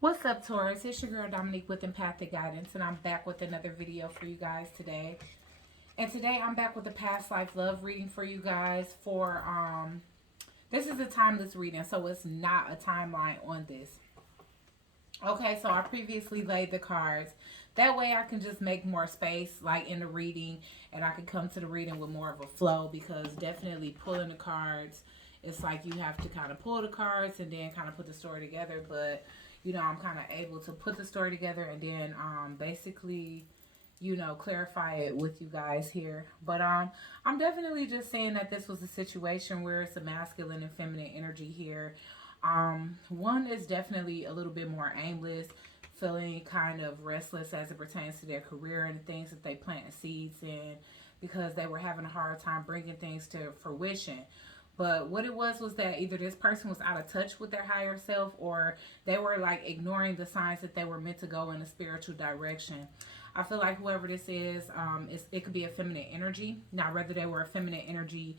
What's up, Taurus? It's your girl Dominique with Empathic Guidance, and I'm back with another video for you guys today. And today I'm back with a past life love reading for you guys. This is a timeless reading, so it's not a timeline on this. Okay, so I previously laid the cards. That way I can just make more space, like in the reading, and I can come to the reading with more of a flow. Because definitely pulling the cards, it's like you have to kind of pull the cards and then kind of put the story together. But I'm kind of able to put the story together and then basically, clarify it with you guys here. But I'm definitely just saying that this was a situation where it's a masculine and feminine energy here. One is definitely a little bit more aimless, feeling kind of restless as it pertains to their career and the things that they planted seeds in, because they were having a hard time bringing things to fruition. But what it was that either this person was out of touch with their higher self, or they were like ignoring the signs that they were meant to go in a spiritual direction. I feel like whoever this is, it could be a feminine energy. Now, whether they were a feminine energy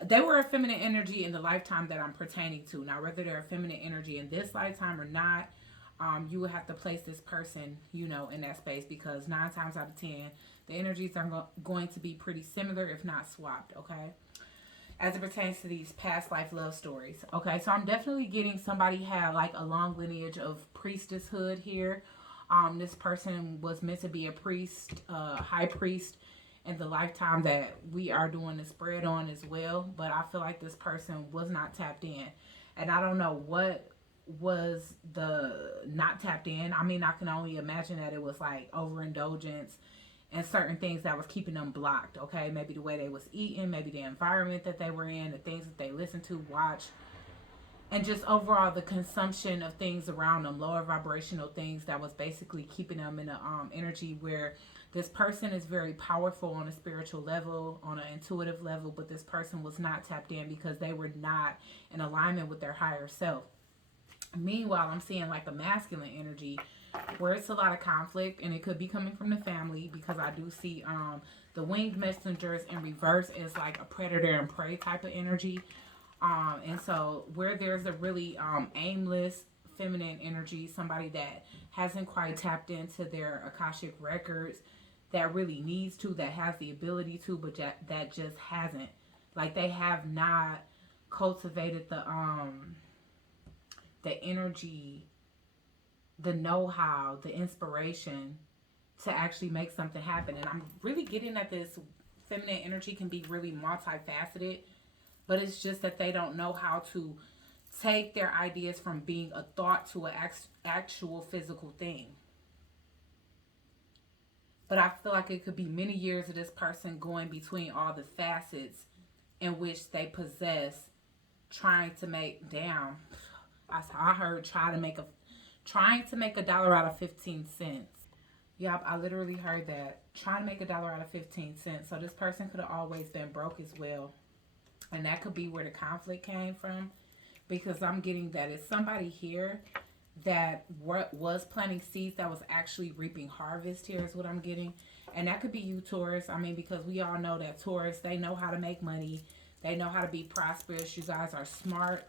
in the lifetime that I'm pertaining to. Now, whether they're a feminine energy in this lifetime or not, you would have to place this person, in that space, because 9 times out of 10, the energies are going to be pretty similar, if not swapped, okay? As it pertains to these past life love stories. Okay, so I'm definitely getting somebody had like a long lineage of priestesshood here. This person was meant to be a priest, high priest, in the lifetime that we are doing the spread on as well. But I feel like this person was not tapped in. And I don't know what was the not tapped in. I mean, I can only imagine that it was like overindulgence and certain things that was keeping them blocked. Okay, maybe the way they was eating, maybe the environment that they were in, the things that they listened to, watch, and just overall the consumption of things around them, lower vibrational things that was basically keeping them in a energy where this person is very powerful on a spiritual level, on an intuitive level, but this person was not tapped in because they were not in alignment with their higher self. Meanwhile, I'm seeing like a masculine energy where it's a lot of conflict, and it could be coming from the family, because I do see the winged messengers in reverse as like a predator and prey type of energy. And so where there's a really aimless feminine energy, somebody that hasn't quite tapped into their Akashic records, that really needs to, that has the ability to, but that just hasn't. Like, they have not cultivated the energy, the know-how, the inspiration to actually make something happen. And I'm really getting that this feminine energy can be really multifaceted, but it's just that they don't know how to take their ideas from being a thought to an actual physical thing. But I feel like it could be many years of this person going between all the facets in which they possess, trying to make, I heard trying to make $1 out of 15 cents. Yup, I literally heard that. Trying to make $1 out of 15 cents. So this person could have always been broke as well. And that could be where the conflict came from. Because I'm getting that it's somebody here that was planting seeds that was actually reaping harvest here, is what I'm getting. And that could be you, Taurus. I mean, because we all know that Taurus, they know how to make money. They know how to be prosperous. You guys are smart.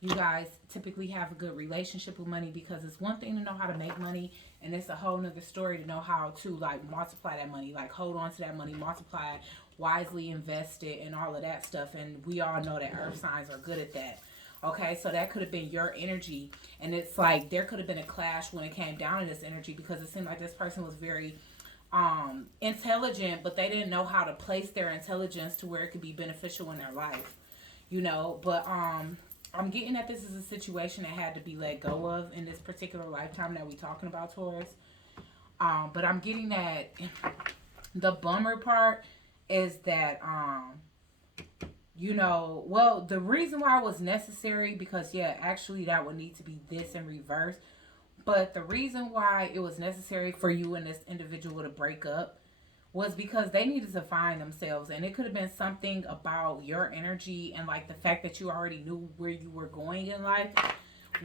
You guys typically have a good relationship with money, because it's one thing to know how to make money, and it's a whole nother story to know how to like multiply that money, like hold on to that money, multiply it, wisely invest it, and all of that stuff. And we all know that earth signs are good at that. Okay, so that could have been your energy, and it's like there could have been a clash when it came down to this energy, because it seemed like this person was very intelligent, but they didn't know how to place their intelligence to where it could be beneficial in their life, but I'm getting that this is a situation that had to be let go of in this particular lifetime that we talking about, Taurus. But I'm getting that the bummer part is that well, the reason why it was necessary, because yeah, actually that would need to be this in reverse. But the reason why it was necessary for you and this individual to break up was because they needed to find themselves. And it could have been something about your energy and like the fact that you already knew where you were going in life,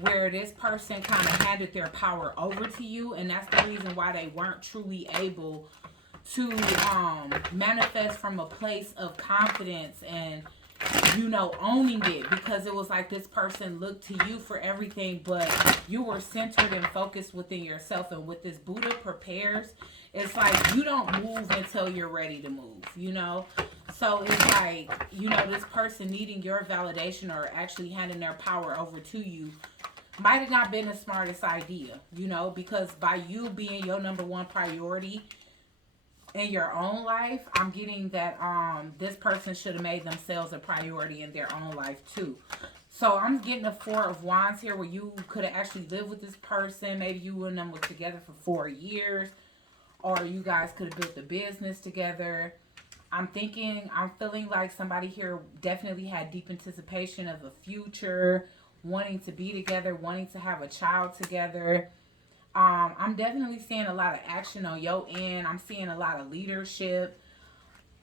where this person kind of handed their power over to you. And that's the reason why they weren't truly able to manifest from a place of confidence and owning it, because it was like this person looked to you for everything, but you were centered and focused within yourself. And with this Buddha prepares, it's like you don't move until you're ready to move. So it's like, this person needing your validation or actually handing their power over to you might have not been the smartest idea, because by you being your number one priority in your own life, I'm getting that this person should have made themselves a priority in their own life too. So I'm getting a Four of Wands here, where you could have actually lived with this person. Maybe you and them were together for 4 years, or you guys could have built a business together. I'm feeling like somebody here definitely had deep anticipation of a future, wanting to be together, wanting to have a child together. I'm definitely seeing a lot of action on your end. I'm seeing a lot of leadership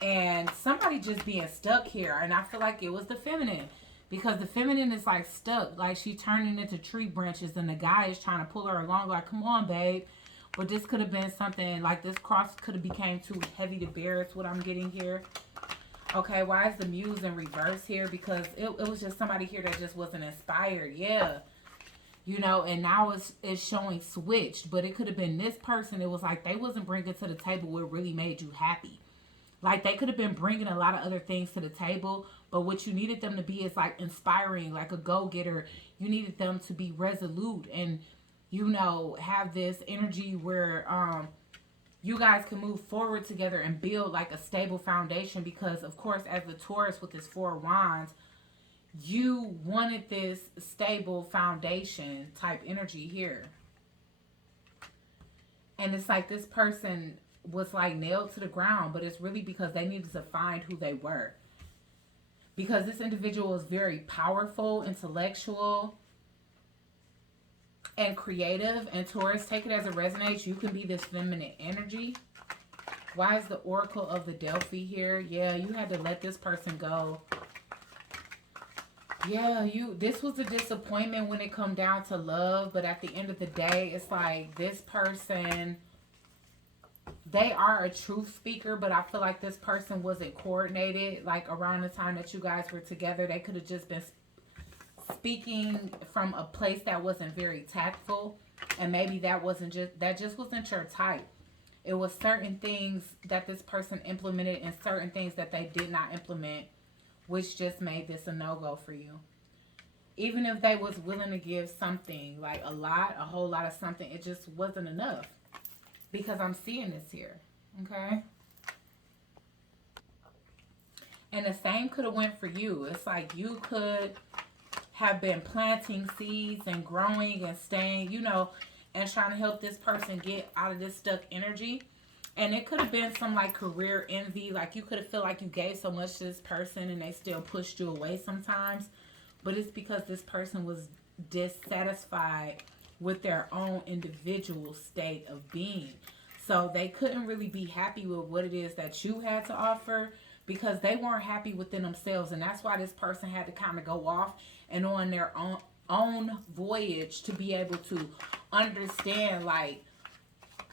and somebody just being stuck here. And I feel like it was the feminine, because the feminine is like stuck, like she's turning into tree branches, and the guy is trying to pull her along, like, come on, babe. But this could have been something like this cross could have became too heavy to bear. It's what I'm getting here. Okay, why is the muse in reverse here? Because it was just somebody here that just wasn't inspired. Yeah. And now it's showing switched, but it could have been this person. It was like they wasn't bringing to the table what really made you happy. Like they could have been bringing a lot of other things to the table, but what you needed them to be is like inspiring, like a go-getter. You needed them to be resolute and, have this energy where you guys can move forward together and build like a stable foundation, because, of course, as the Taurus with his 4 wands, you wanted this stable foundation type energy here. And it's like this person was like nailed to the ground, but it's really because they needed to find who they were. Because this individual is very powerful, intellectual, and creative. And Taurus, take it as it resonates. You can be this feminine energy. Why is the Oracle of the Delphi here? Yeah, you had to let this person go. Yeah, this was a disappointment when it come down to love, but at the end of the day, it's like this person, they are a truth speaker, but I feel like this person wasn't coordinated. Like around the time that you guys were together, they could have just been speaking from a place that wasn't very tactful, and maybe that just wasn't your type. It was certain things that this person implemented and certain things that they did not implement, which just made this a no-go for you. Even if they was willing to give something, like a whole lot of something, it just wasn't enough. Because I'm seeing this here, okay? And the same could have went for you. It's like you could have been planting seeds and growing and staying, and trying to help this person get out of this stuck energy. And it could have been some like career envy. Like you could have felt like you gave so much to this person and they still pushed you away sometimes. But it's because this person was dissatisfied with their own individual state of being. So they couldn't really be happy with what it is that you had to offer, because they weren't happy within themselves. And that's why this person had to kind of go off and on their own voyage to be able to understand like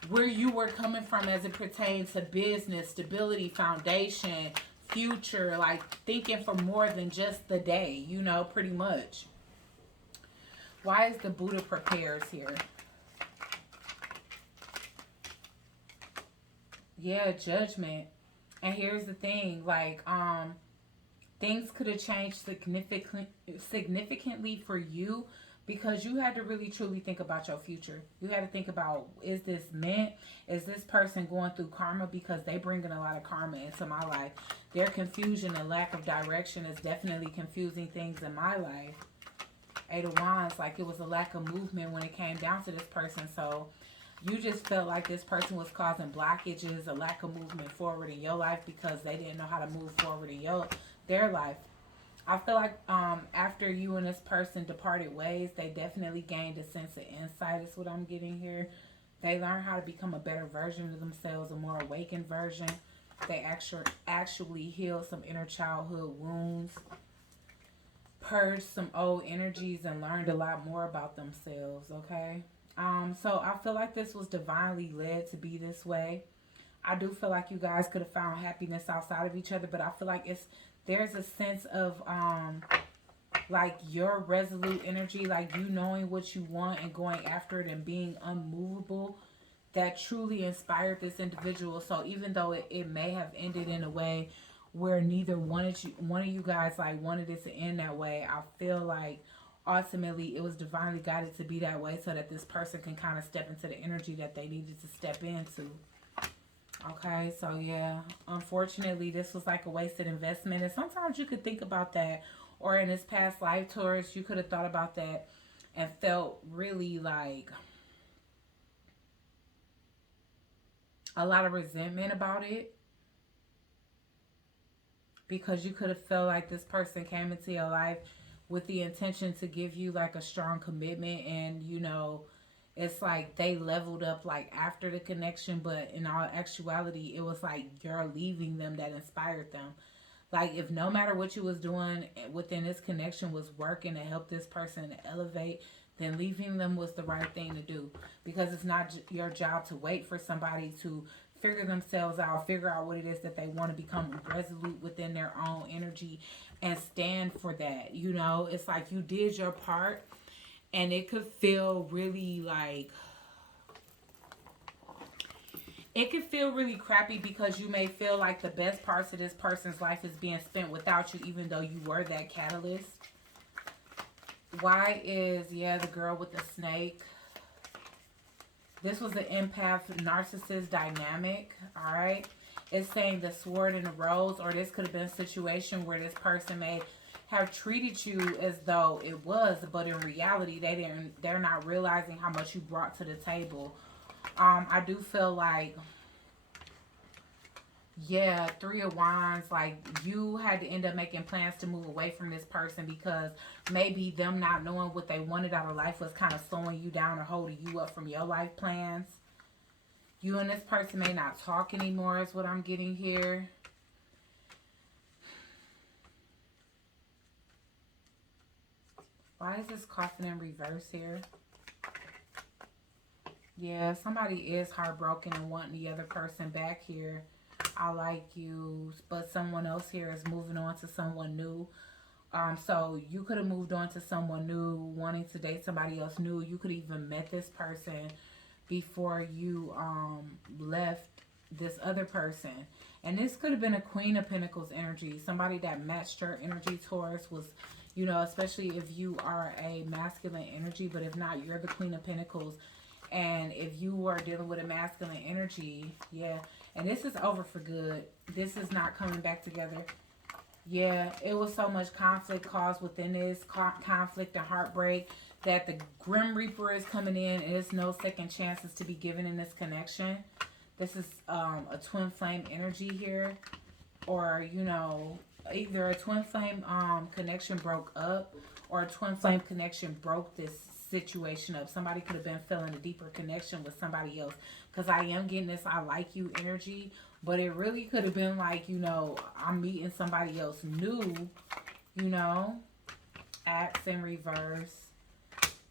where you were coming from as it pertains to business, stability, foundation, future, like thinking for more than just the day, pretty much. Why is the Buddha prepares here? Yeah, judgment. And here's the thing, like, things could have changed significantly for you, because you had to really truly think about your future. You had to think about, is this meant? Is this person going through karma? Because they bringing a lot of karma into my life. Their confusion and lack of direction is definitely confusing things in my life. 8 of Wands, like it was a lack of movement when it came down to this person. So you just felt like this person was causing blockages, a lack of movement forward in your life because they didn't know how to move forward in their life. I feel like after you and this person departed ways, they definitely gained a sense of insight is what I'm getting here. They learned how to become a better version of themselves, a more awakened version. They actually healed some inner childhood wounds, purged some old energies, and learned a lot more about themselves, okay? So I feel like this was divinely led to be this way. I do feel like you guys could have found happiness outside of each other, but I feel like there's a sense of like your resolute energy, like you knowing what you want and going after it and being unmovable, that truly inspired this individual. So even though it may have ended in a way where neither one of you guys like wanted it to end that way, I feel like ultimately it was divinely guided to be that way so that this person can kind of step into the energy that they needed to step into. Okay, so yeah, unfortunately, this was like a wasted investment. And sometimes you could think about that, or in this past life, Taurus, you could have thought about that and felt really like a lot of resentment about it, because you could have felt like this person came into your life with the intention to give you like a strong commitment, and it's like they leveled up like after the connection, but in all actuality it was like you're leaving them that inspired them. Like, if no matter what you was doing within this connection was working to help this person to elevate, then leaving them was the right thing to do. Because it's not your job to wait for somebody to figure themselves out, figure out what it is that they want to become resolute within their own energy and stand for that. It's like you did your part, and it could feel really like it can feel really crappy because you may feel like the best parts of this person's life is being spent without you, even though you were that catalyst. Why is, yeah, the girl with the snake. This was an empath narcissist dynamic, all right? It's saying the sword and the rose, or this could have been a situation where this person may have treated you as though it was, but in reality, they're not realizing how much you brought to the table. I do feel like, yeah, Three of Wands, like you had to end up making plans to move away from this person because maybe them not knowing what they wanted out of life was kind of slowing you down or holding you up from your life plans. You and this person may not talk anymore is what I'm getting here. Why is this coffin in reverse here? Yeah, somebody is heartbroken and wanting the other person back here. I like you, but someone else here is moving on to someone new. So you could have moved on to someone new, wanting to date somebody else new. You could even met this person before you left this other person. And this could have been a Queen of Pentacles energy. Somebody that matched your energy, Taurus, was, especially if you are a masculine energy. But if not, you're the Queen of Pentacles. And if you are dealing with a masculine energy, yeah. And this is over for good. This is not coming back together. Yeah, it was so much conflict caused within this conflict and heartbreak that the Grim Reaper is coming in, and there's no second chances to be given in this connection. This is a twin flame energy here, or either a twin flame connection broke up, or a twin flame connection broke this situation up. Somebody could have been feeling a deeper connection with somebody else, because I am getting this I like you energy, but it really could have been like, I'm meeting somebody else new, Axe in reverse.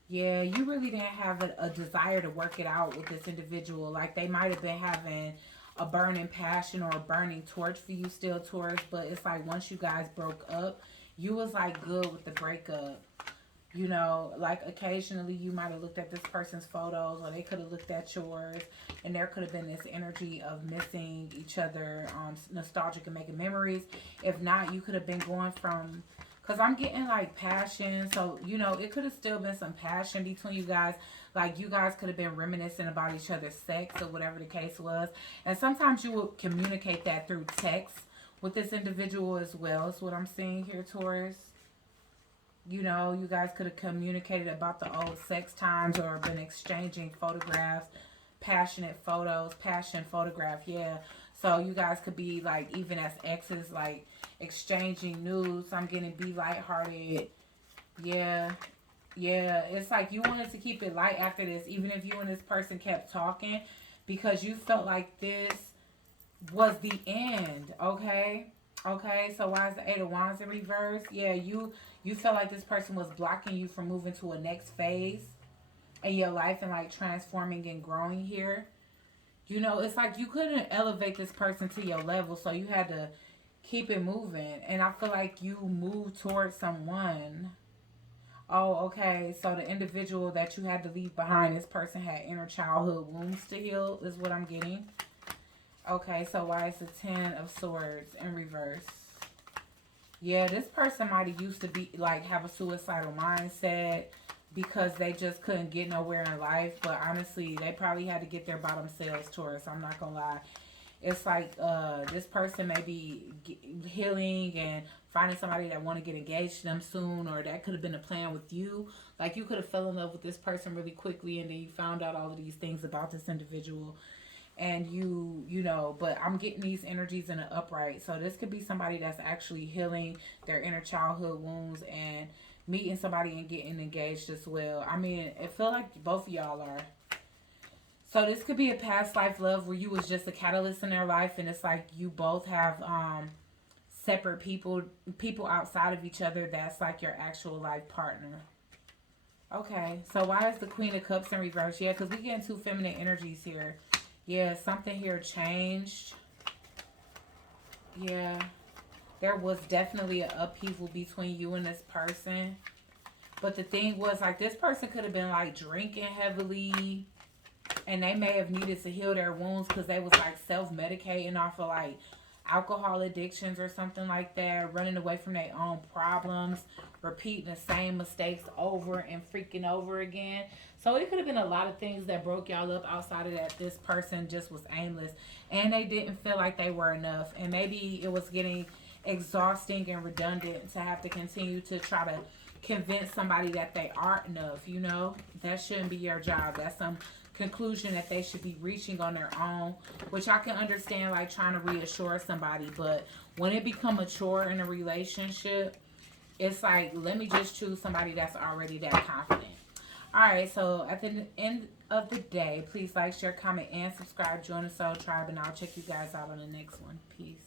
Yeah, you really didn't have a desire to work it out with this individual. Like, they might have been having a burning passion or a burning torch for you still, Taurus, but it's like once you guys broke up, you was like good with the breakup. Like occasionally you might have looked at this person's photos, or they could have looked at yours, and there could have been this energy of missing each other, nostalgic and making memories. If not, you could have been going from, because I'm getting like passion, so it could have still been some passion between you guys. Like, you guys could have been reminiscing about each other's sex or whatever the case was. And sometimes you will communicate that through text with this individual as well, is what I'm seeing here, Taurus. You guys could have communicated about the old sex times, or been exchanging photographs, passionate photos, passion photograph, yeah. So you guys could be like, even as exes, like exchanging nudes. I'm getting be lighthearted. Yeah. Yeah. It's like you wanted to keep it light after this, even if you and this person kept talking, because you felt like this was the end, okay? Okay, so why is the Eight of Wands in reverse? Yeah, you felt like this person was blocking you from moving to a next phase in your life and like transforming and growing here. It's like you couldn't elevate this person to your level, so you had to keep it moving. And I feel like you move towards someone. Oh, okay. So the individual that you had to leave behind, this person had inner childhood wounds to heal, is what I'm getting. Okay, so why is the Ten of Swords in reverse? Yeah, this person might have used to be like have a suicidal mindset because they just couldn't get nowhere in life. But honestly, they probably had to get there by themselves, Taurus. I'm not gonna lie. It's like this person may be healing and finding somebody that want to get engaged to them soon, or that could have been a plan with you. Like you could have fell in love with this person really quickly, and then you found out all of these things about this individual, and you know. But I'm getting these energies in an upright, so this could be somebody that's actually healing their inner childhood wounds and meeting somebody and getting engaged as well. I mean, it feel like both of y'all are. So this could be a past life love where you was just a catalyst in their life, and it's like you both have separate people outside of each other that's like your actual life partner. Okay, so why is the Queen of Cups in reverse? Yeah, because we getting two feminine energies here. Yeah, something here changed. Yeah, there was definitely an upheaval between you and this person. But the thing was, like, this person could have been like drinking heavily, and they may have needed to heal their wounds because they was like self-medicating off of like alcohol addictions or something like that, running away from their own problems, repeating the same mistakes over and freaking over again. So it could have been a lot of things that broke y'all up outside of that. This person just was aimless and they didn't feel like they were enough, and maybe it was getting exhausting and redundant to have to continue to try to convince somebody that they aren't enough. You know, that shouldn't be your job. That's some conclusion that they should be reaching on their own, which I can understand, like trying to reassure somebody. But when it become a chore in a relationship, it's like, let me just choose somebody that's already that confident. All right, so at the end of the day, please like, share, comment, and subscribe. Join the Soul Tribe, and I'll check you guys out on the next one. Peace.